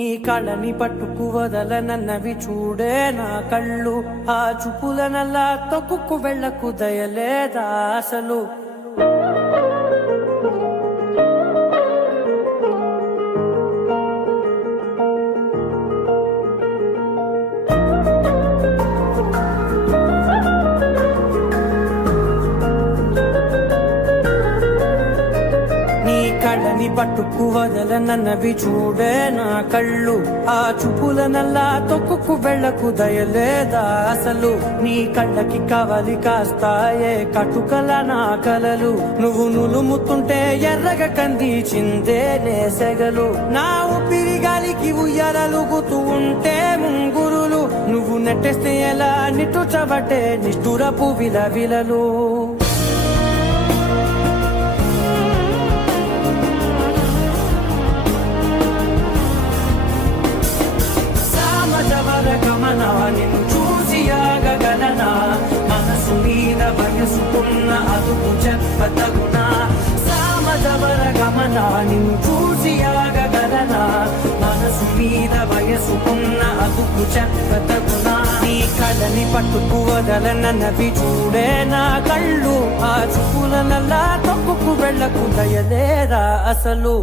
నీ కళ్ళని పట్టుకు వదలనన్నవి చూడే నా కళ్ళు, ఆ చూపులనల్లా తొక్కుకు వెళ్ళకు దయలేదా అసలు. కళ్ళని పట్టుకు వదలనన్నవి చూడే నా కళ్ళు, ఆ చూపులనల్లా తొక్కుకు వెళ్ళకు దయలేదా అసలు. నీ కళ్ళకి కవలి కాస్తాయే కటుకల నా కలలు, నువ్వు నులుముతుంటే ఎర్రగ కందిచిందే నేసెగలు. నా ఊపిరి గాలికి ఉయ్యాలలుగుతూ ఉంటే ముంగురులు, నువ్వు నెట్టేస్తే ఎలా నిట్టుచబట్టే నిష్ఠురపు విలవిలలు. నిన్ను చూసి ఆగగలనా, మనసు మీద వయసుకున్న అదుపు చెప్పతగునా. సామజవర గమన నిన్ను చూసి ఆగగలనా, మనసు మీద వయసుకున్న అదుపు చెప్పతగునా. నీ కళ్ళని పట్టుకు వదలనన్నవి చూడే నా కళ్ళు, ఆ చూపులనల్లా తొక్కుకు వెళ్ళకు దయలేదా అసలు.